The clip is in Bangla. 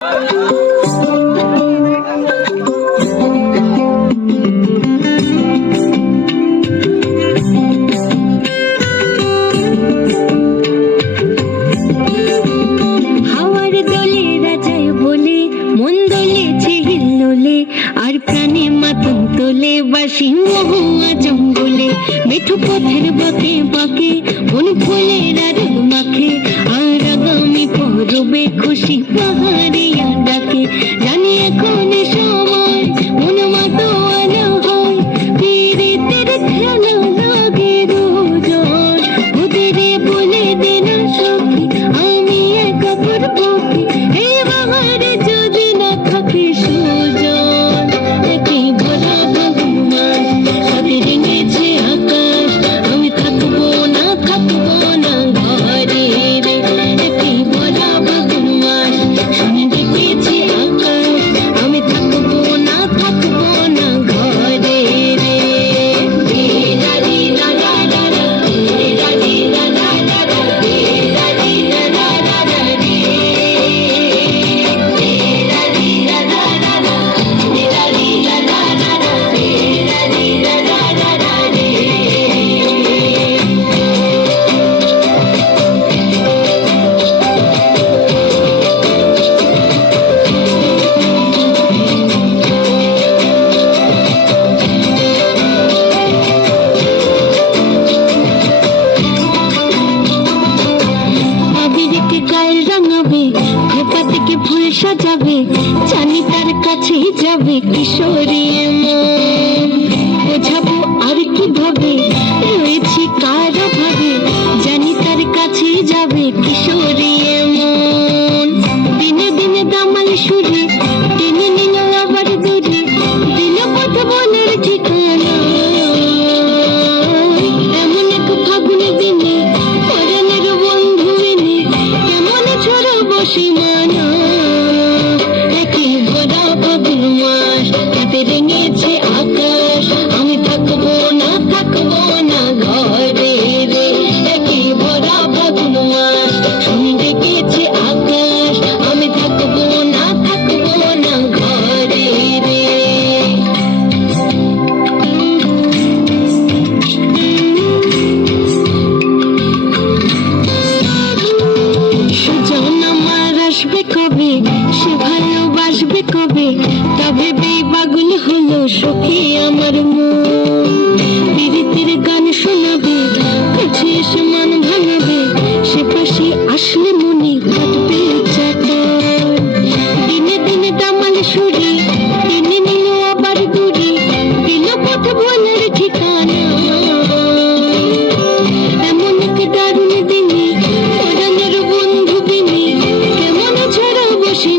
হাওয়ার দোলে রাজায় বলে মন দোলেছে হিল্লোলে, আর প্রাণে মাথন তোলে বাসি মহুয়া জঙ্গলে। মেঠো পথের বাঁকে বাঁকে বন ফুলের আরগ মাখে, আর আগামী পরবে খুশি পাহাড়িয়া ডাকে। জানি এখন সময় মন মাতোয়ানা হয়, পীড়িতের খেলা লাগে রোজন। ওদেরে বলে দে না সখী আমি একা করবো কি, এই বাহারে যদি না থাকে সুজন। একে বলা ফাগুন মাস, সাথে রেঙেছে আকাশ, আমি থাকবো না ঘরে রে। একে বলা ফাগুন মাস, শুনে ডেকেছে আকাশ, আমি থাকবো না ঘরে রে। লা লি লা লা লা লা, লা লি লা লা লা লা, লা লি লা লা লা লা রে। লা লি লা লা লা লা, লা লি লা লা লা লা, লা লি লা লা লা লা রে। আবিরকে গায়ে রাঙাবে, খোপা থেকে ফুল সাজাবে, জানি তার কাছেই যাবে কিশোরী মন। বোঝাবো আর কিভাবে রয়েছি কার অভাবে, জানি তার কাছেই যাবে কিশোরী মন। দিনে দিনে দামাল সুরে টেনে নিল আবার দূরে, দিল পথ বনের ঠিকানা। এমন এক ফাগুন দিনে পরাণের বন্ধু এনে কেমন ঝড় বসে মানা। একে ভরা ফাগুন মাস, তাতে রেঙেছে আকাশ, আমি থাকবো না ঘরে রে। একে ভরা ফাগুন মাস, শুনে ডেকেছে আকাশ, আমি থাকবো না ঘরে রে। সুজন আমার আসবে কবে, সে ভালোবাসবে কবে, তবে বেপাগল হলো সখী আমার মন। পীড়িতের গান শোনাবে, কাছে এসে মন ভাঙাবে, সে পাশে আসলে মনে কাটবে চাটন। দিনে দিনে দামাল সুরে টেনে নিল আবার দূরে, দিল পথ বনের ঠিকানা। এমন এক দারুণ দিনে পরাণের বন্ধু বিনে কেমন ঝড় বসে